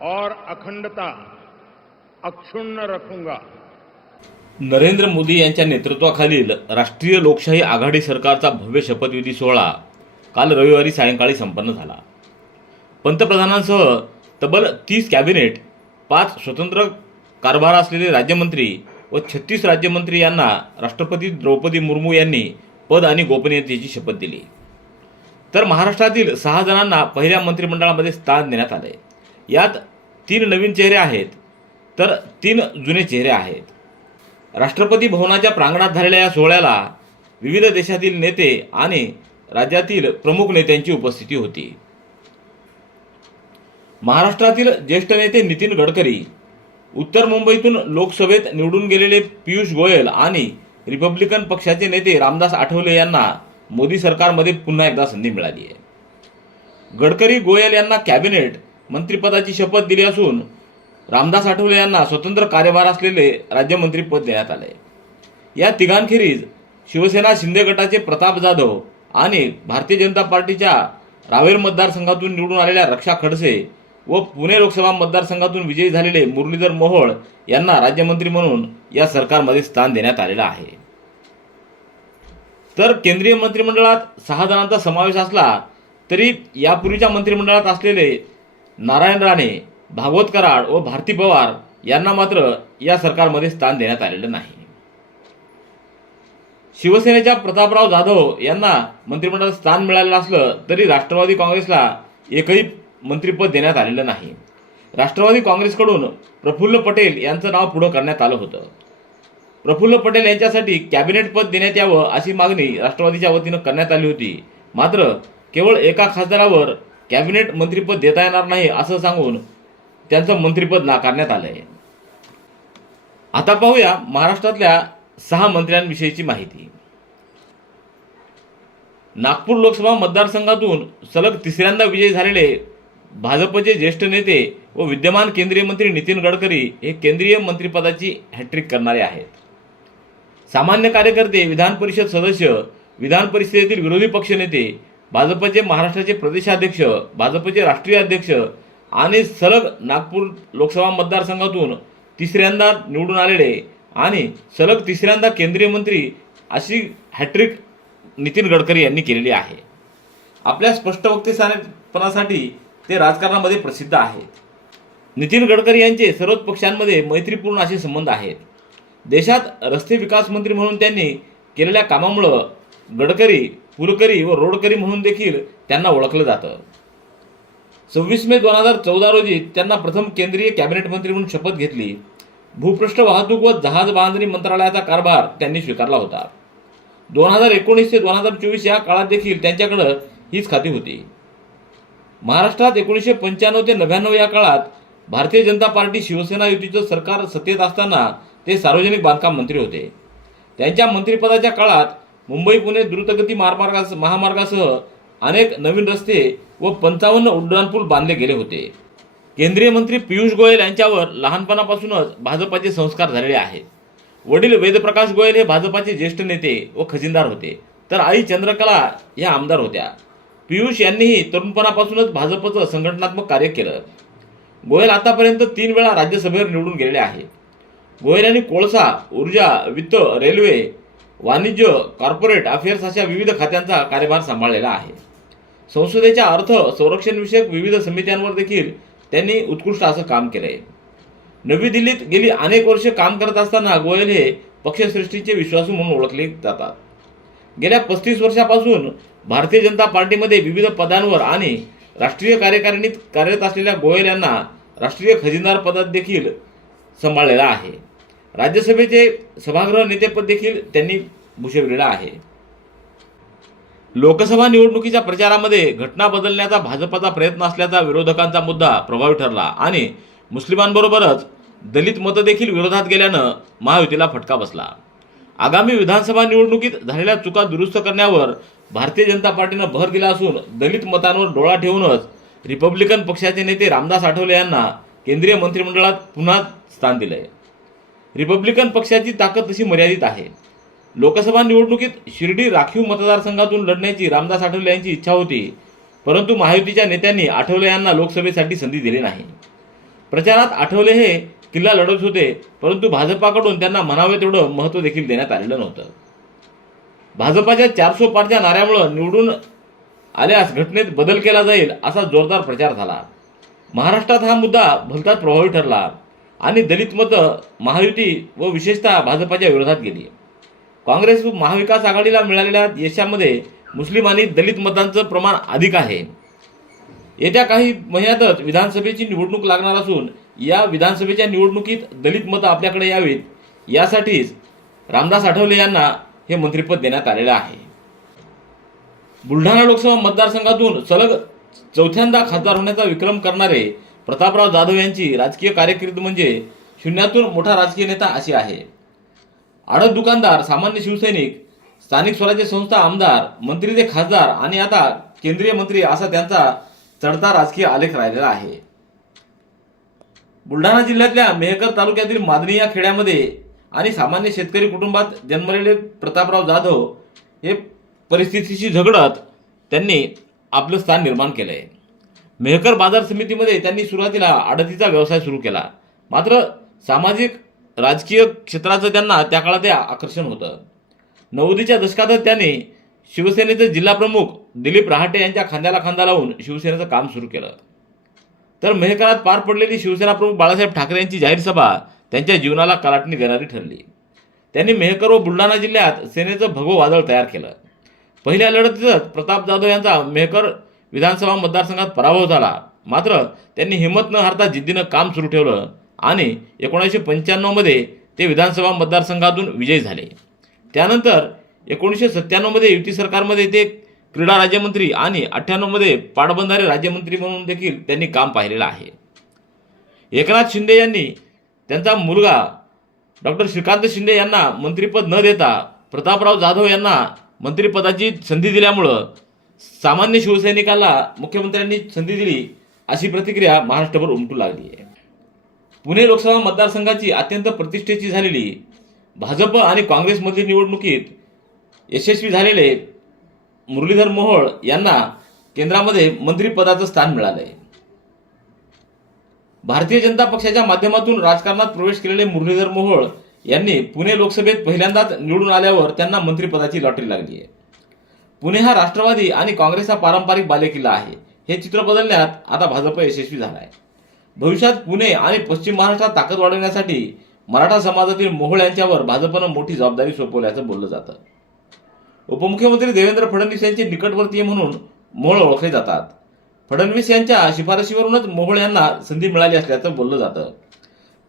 और अखंडता अक्षुण्ण रखूंगा। नरेंद्र मोदी यांच्या नेतृत्वाखालील राष्ट्रीय लोकशाही आघाडी सरकारचा भव्य शपथविधी सोहळा काल रविवारी सायंकाळी संपन्न झाला. पंतप्रधानांसह तब्बल तीस कॅबिनेट पाच स्वतंत्र कारभार असलेले राज्यमंत्री व छत्तीस राज्यमंत्री यांना राष्ट्रपती द्रौपदी मुर्मू यांनी पद आणि गोपनीयतेची शपथ दिली. तर महाराष्ट्रातील सहा जणांना पहिल्या मंत्रिमंडळामध्ये स्थान देण्यात आले यात तीन नवीन चेहरे आहेत तर तीन जुने चेहरे आहेत. राष्ट्रपती भवनाच्या प्रांगणात झालेल्या या सोहळ्याला विविध देशातील नेते आणि राज्यातील प्रमुख नेत्यांची उपस्थिती होती. महाराष्ट्रातील ज्येष्ठ नेते नितीन गडकरी उत्तर मुंबईतून लोकसभेत निवडून गेलेले पियुष गोयल आणि रिपब्लिकन पक्षाचे नेते रामदास आठवले यांना मोदी सरकारमध्ये पुन्हा एकदा संधी मिळाली आहे. गडकरी गोयल यांना कॅबिनेट मंत्रिपदाची शपथ दिली असून रामदास आठवले यांना स्वतंत्र कार्यभार असलेले राज्यमंत्रीपद देण्यात आले. या तिघांखेरीज शिवसेना शिंदे गटाचे प्रताप जाधव आणि भारतीय जनता पार्टीच्या रावेर मतदारसंघातून निवडून आलेल्या रक्षा खडसे व पुणे लोकसभा मतदारसंघातून विजयी झालेले मुरलीधर मोहोळ यांना राज्यमंत्री म्हणून या सरकारमध्ये स्थान देण्यात आलेलं आहे. तर केंद्रीय मंत्रिमंडळात सहा जणांचा समावेश असला तरी यापूर्वीच्या मंत्रिमंडळात असलेले नारायण राणे भागवत कराड व भारती पवार यांना मात्र या सरकारमध्ये स्थान देण्यात आलेलं नाही. शिवसेनेच्या प्रतापराव जाधव यांना मंत्रिमंडळात स्थान मिळालेलं असलं तरी राष्ट्रवादी काँग्रेसला एकही मंत्रिपद देण्यात आलेलं नाही. राष्ट्रवादी काँग्रेसकडून प्रफुल्ल पटेल यांचं नाव पुढं करण्यात आलं होतं. प्रफुल्ल पटेल यांच्यासाठी कॅबिनेट पद देण्यात यावं अशी मागणी राष्ट्रवादीच्या वतीनं करण्यात आली होती. मात्र केवळ एका खासदारावर कॅबिनेट मंत्रिपद देता येणार नाही असं सांगून त्यांचं मंत्रिपद नाकारण्यात आलंय. आता पाहूया महाराष्ट्रातल्या सहा मंत्र्यांविषयीची माहिती. नागपूर लोकसभा मतदारसंघातून सलग तिसऱ्यांदा विजयी झालेले भाजपचे ज्येष्ठ नेते व विद्यमान केंद्रीय मंत्री नितीन गडकरी हे केंद्रीय मंत्रिपदाची हॅट्रिक करणारे आहेत. सामान्य कार्यकर्ते विधान परिषद सदस्य विधान परिषदेतील विरोधी पक्षनेते भाजपचे महाराष्ट्राचे प्रदेशाध्यक्ष भाजपचे राष्ट्रीय अध्यक्ष आणि सलग नागपूर लोकसभा मतदारसंघातून तिसऱ्यांदा निवडून आलेले आणि सलग तिसऱ्यांदा केंद्रीय मंत्री अशी हॅट्रिक नितीन गडकरी यांनी केलेली आहे. आपल्या स्पष्ट वक्तेपणासाठी ते राजकारणामध्ये प्रसिद्ध आहेत. नितीन गडकरी यांचे सर्वच पक्षांमध्ये मैत्रीपूर्ण असे संबंध आहेत. देशात रस्ते विकास मंत्री म्हणून त्यांनी केलेल्या कामामुळं गडकरी पुलकरी व रोडकरी म्हणून देखील त्यांना ओळखलं जातं. सव्वीस मे दोन हजार चौदा रोजी त्यांना प्रथम केंद्रीय कॅबिनेट मंत्री म्हणून शपथ घेतली. भूपृष्ठ वाहतूक व जहाज बांधणी मंत्रालयाचा कारभार त्यांनी स्वीकारला होता. दोन हजार एकोणीस ते दोन हजार चोवीस या काळात देखील त्यांच्याकडं हीच खाती होती. महाराष्ट्रात एकोणीसशे पंच्याण्णव ते नव्याण्णव या काळात भारतीय जनता पार्टी शिवसेना युतीचं सरकार सत्तेत असताना ते सार्वजनिक बांधकाम मंत्री होते. त्यांच्या मंत्रिपदाच्या काळात मुंबई पुणे द्रुतगती महामार्गास महामार्गासह अनेक नवीन रस्ते व पंचावन्न उड्डाणपूल बांधले गेले होते. केंद्रीय मंत्री पियुष गोयल यांच्यावर लहानपणापासूनच भाजपाचे संस्कार झालेले आहेत. वडील वेदप्रकाश गोयल हे भाजपाचे ज्येष्ठ नेते व खजिनदार होते. तर आई चंद्रकला या आमदार होत्या. पियुष यांनीही तरुणपणापासूनच भाजपचं संघटनात्मक कार्य केलं. गोयल आतापर्यंत तीन वेळा राज्यसभेवर निवडून गेलेले आहेत. गोयल यांनी कोळसा ऊर्जा वित्त रेल्वे वाणिज्य कॉर्पोरेट अफेअर्स अशा विविध खात्यांचा कार्यभार सांभाळलेला आहे. संसदेच्या अर्थ संरक्षणविषयक विविध समित्यांवर देखील त्यांनी उत्कृष्ट असं काम केलं आहे नवी दिल्लीत गेली अनेक वर्ष काम करत असताना गोयल हे पक्षश्रेष्ठीचे विश्वासू म्हणून ओळखले जातात. गेल्या पस्तीस वर्षापासून भारतीय जनता पार्टीमध्ये विविध पदांवर आणि राष्ट्रीय कार्यकारिणीत कार्यरत असलेल्या गोयल यांना राष्ट्रीय खजिनदार पदात देखील सांभाळलेला आहे. राज्यसभेचे सभागृह नेतेपद देखील त्यांनी भूषविलेलं आहे. लोकसभा निवडणुकीच्या प्रचारामध्ये घटना बदलण्याचा भाजपाचा प्रयत्न असल्याचा विरोधकांचा मुद्दा प्रभावी ठरला आणि मुस्लिमांबरोबरच दलित मतं देखील विरोधात गेल्यानं महायुतीला फटका बसला. आगामी विधानसभा निवडणुकीत झालेल्या चुका दुरुस्त करण्यावर भारतीय जनता पार्टीनं भर दिला असून दलित मतांवर डोळा ठेवूनच रिपब्लिकन पक्षाचे नेते रामदास आठवले यांना केंद्रीय मंत्रिमंडळात पुन्हा स्थान दिलंय. रिपब्लिकन पक्षाची ताकद तशी मर्यादित आहे. लोकसभा निवडणुकीत शिर्डी राखीव मतदारसंघातून लढण्याची रामदास आठवले यांची इच्छा होती परंतु महायुतीच्या नेत्यांनी आठवले यांना लोकसभेसाठी संधी दिली नाही. प्रचारात आठवले हे किल्ला लढत होते परंतु भाजपाकडून त्यांना म्हणावे तेवढं महत्त्व देखील देण्यात आलेलं नव्हतं. भाजपाच्या चारसो पारच्या नाऱ्यामुळं निवडून आल्यास घटनेत बदल केला जाईल असा जोरदार प्रचार झाला. महाराष्ट्रात हा मुद्दा भलताच प्रभावी ठरला. आणि दलित मतं महायुती व विशेषतः भाजपाच्या विरोधात गेली. काँग्रेस व महाविकास आघाडीला मिळालेल्या यशामध्ये मुस्लिम आणि दलित मतांचं प्रमाण अधिक आहे. येत्या काही महिन्यातच विधानसभेची निवडणूक लागणार असून या विधानसभेच्या निवडणुकीत दलित मतं आपल्याकडे यावीत यासाठीच रामदास आठवले यांना हे मंत्रिपद देण्यात आलेलं आहे. बुलढाणा लोकसभा मतदारसंघातून सलग चौथ्यांदा खासदार होण्याचा विक्रम करणारे प्रतापराव जाधव यांची राजकीय कार्यकिर्द म्हणजे शून्यातून मोठा राजकीय नेता अशी आहे. आडत दुकानदार सामान्य शिवसैनिक स्थानिक स्वराज्य संस्था आमदार मंत्री ते खासदार आणि आता केंद्रीय मंत्री असा त्यांचा चढता राजकीय आलेख राहिलेला आहे. बुलढाणा जिल्ह्यातल्या मेहकर तालुक्यातील मादणी या खेड्यामध्ये आणि सामान्य शेतकरी कुटुंबात जन्मलेले प्रतापराव जाधव हे परिस्थितीशी झगडत त्यांनी आपलं स्थान निर्माण केलं आहे मेहकर बाजार समितीमध्ये त्यांनी सुरुवातीला आडतीचा व्यवसाय सुरू केला. मात्र सामाजिक राजकीय क्षेत्राचं त्यांना त्या काळात ते आकर्षण होतं. नव्वदीच्या दशकातच त्यांनी शिवसेनेचे जिल्हाप्रमुख दिलीप रहाटे यांच्या खांद्याला खांदा लावून शिवसेनेचं काम सुरू केलं. तर मेहकरात पार पडलेली शिवसेना प्रमुख बाळासाहेब ठाकरे यांची जाहीर सभा त्यांच्या जीवनाला कलाटणी देणारी ठरली. त्यांनी मेहकर व बुलढाणा जिल्ह्यात सेनेचं भगवं वादळ तयार केलं. पहिल्या लढतीतच प्रताप जाधव यांचा मेहकर विधानसभा मतदारसंघात पराभव झाला. मात्र त्यांनी हिंमत न हारता जिद्दीनं काम सुरू ठेवलं आणि एकोणीसशे पंच्याण्णवमध्ये ते विधानसभा मतदारसंघातून विजयी झाले. त्यानंतर एकोणीसशे सत्त्याण्णवमध्ये युती सरकारमध्ये ते क्रीडा राज्यमंत्री आणि अठ्ठ्याण्णवमध्ये पाटबंधारे राज्यमंत्री म्हणून देखील त्यांनी काम पाहिलेलं आहे. एकनाथ शिंदे यांनी त्यांचा मुलगा डॉक्टर श्रीकांत शिंदे यांना मंत्रिपद न देता प्रतापराव जाधव यांना मंत्रिपदाची संधी दिल्यामुळं सामान्य शिवसैनिकाला मुख्यमंत्र्यांनी संधी दिली अशी प्रतिक्रिया महाराष्ट्रभर उमटू लागली आहे. पुणे लोकसभा मतदारसंघाची अत्यंत प्रतिष्ठेची झालेली भाजप आणि काँग्रेसमधील निवडणुकीत यशस्वी झालेले मुरलीधर मोहोळ यांना केंद्रामध्ये मंत्रिपदाचं स्थान मिळालंय. भारतीय जनता पक्षाच्या माध्यमातून राजकारणात प्रवेश केलेले मुरलीधर मोहोळ यांनी पुणे लोकसभेत पहिल्यांदाच निवडून आल्यावर त्यांना मंत्रिपदाची लॉटरी लागली आहे. पुणे हा राष्ट्रवादी आणि काँग्रेस हा पारंपरिक बालेकिल्ला आहे. हे चित्र बदलण्यात आता भाजप यशस्वी झाला आहे भविष्यात पुणे आणि पश्चिम महाराष्ट्रात ताकद वाढवण्यासाठी मराठा समाजातील मोहोळ यांच्यावर भाजपनं मोठी जबाबदारी सोपवल्याचं बोललं जातं. उपमुख्यमंत्री देवेंद्र फडणवीस यांचे निकटवर्तीय म्हणून मोहोळ ओळखले जातात. फडणवीस यांच्या शिफारशीवरूनच मोहोळ यांना संधी मिळाली असल्याचं बोललं जातं.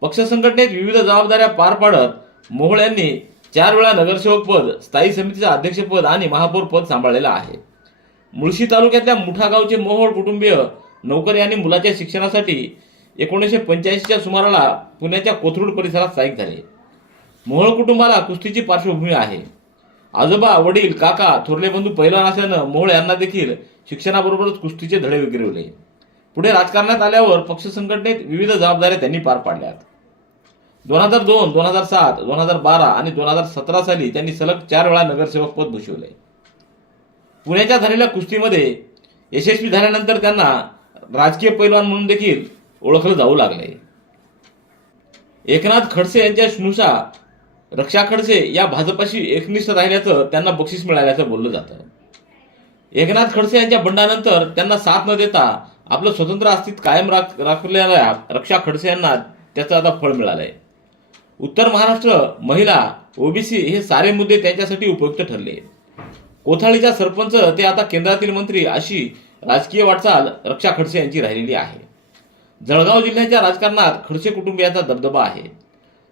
पक्ष संघटनेत विविध जबाबदाऱ्या पार पाडत मोहोळ यांनी चार वेळा नगरसेवक पद स्थायी समितीचं अध्यक्षपद आणि महापौर पद सांभाळलेलं आहे. मुळशी तालुक्यातल्या मुठा गावचे मोहोळ कुटुंबीय नोकरी आणि मुलाच्या शिक्षणासाठी एकोणीसशे पंच्याऐंशीच्या सुमाराला पुण्याच्या कोथरूड परिसरात स्थायिक झाले. मोहोळ कुटुंबाला कुस्तीची पार्श्वभूमी आहे. आजोबा वडील काका थोरले बंधू पैलवान असल्यानं मोहोळ यांना देखील शिक्षणाबरोबरच कुस्तीचे धडे विगिरवले पुढे राजकारणात आल्यावर पक्ष संघटनेत विविध जबाबदाऱ्या त्यांनी पार पाडल्यात. दोन हजार दोन दोन हजार सात दोन हजार बारा आणि दोन हजार सतरा साली त्यांनी सलग चार वेळा नगरसेवक पद भूषवले. पुण्याच्या झालेल्या कुस्तीमध्ये यशस्वी झाल्यानंतर त्यांना राजकीय पैलवान म्हणून देखील ओळखलं जाऊ लागले. एकनाथ खडसे यांच्या श्नुषा रक्षा खडसे या भाजपाशी एकनिष्ठ राहिल्याचं त्यांना बक्षीस मिळाल्याचं बोललं जातं. एकनाथ खडसे यांच्या बंडानंतर त्यांना साथ न देता आपलं स्वतंत्र अस्तित्व कायम राख राखलेल्या रक्षा खडसे यांना त्याचं आता फळ मिळालं आहे उत्तर महाराष्ट्र महिला ओबीसी हे सारे मुद्दे त्यांच्यासाठी उपयुक्त ठरले. कोथाळीच्या सरपंच ते आता केंद्रातील मंत्री अशी राजकीय वाटचाल रक्षा खडसे यांची राहिलेली आहे. जळगाव जिल्ह्याच्या राजकारणात खडसे कुटुंबियाचा दबदबा आहे.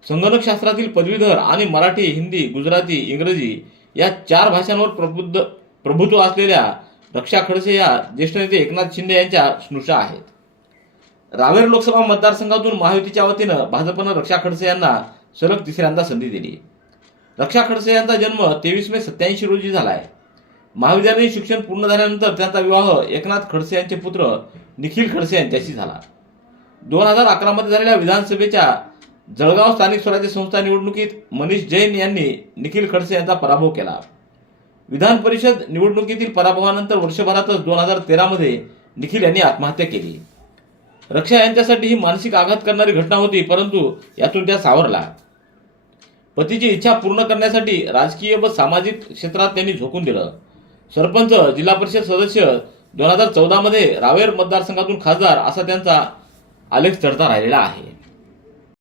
संगणकशास्त्रातील पदवीधर आणि मराठी हिंदी गुजराती इंग्रजी या चार भाषांवर प्रबुद्ध प्रभुत्व असलेल्या रक्षा खडसे या ज्येष्ठ नेते एकनाथ शिंदे यांच्या स्नुषा आहेत. रावेर लोकसभा मतदारसंघातून महायुतीच्या वतीनं भाजपनं रक्षा खडसे यांना सलग तिसऱ्यांदा संधी दिली. रक्षा खडसे यांचा जन्म तेवीस मे सत्याऐंशी रोजी झाला आहे महाविद्यालयीन शिक्षण पूर्ण झाल्यानंतर त्यांचा विवाह एकनाथ खडसे यांचे पुत्र निखिल खडसे यांच्याशी झाला. दोन हजार अकरामध्ये झालेल्या विधानसभेच्या जळगाव स्थानिक स्वराज्य संस्था निवडणुकीत मनीष जैन यांनी निखिल खडसे यांचा पराभव केला. विधान परिषद निवडणुकीतील पराभवानंतर वर्षभरातच दोन हजार तेरामध्ये निखिल यांनी आत्महत्या केली. रक्षा यांच्यासाठी ही मानसिक आघात करणारी घटना होती परंतु यातून त्या सावरला. पतीची इच्छा पूर्ण करण्यासाठी राजकीय व सामाजिक क्षेत्रात त्यांनी झोकून दिलं. सरपंच जिल्हा परिषद सदस्य दोन हजार चौदामध्ये रावेर मतदारसंघातून खासदार असा त्यांचा आलेख चढता राहिलेला आहे.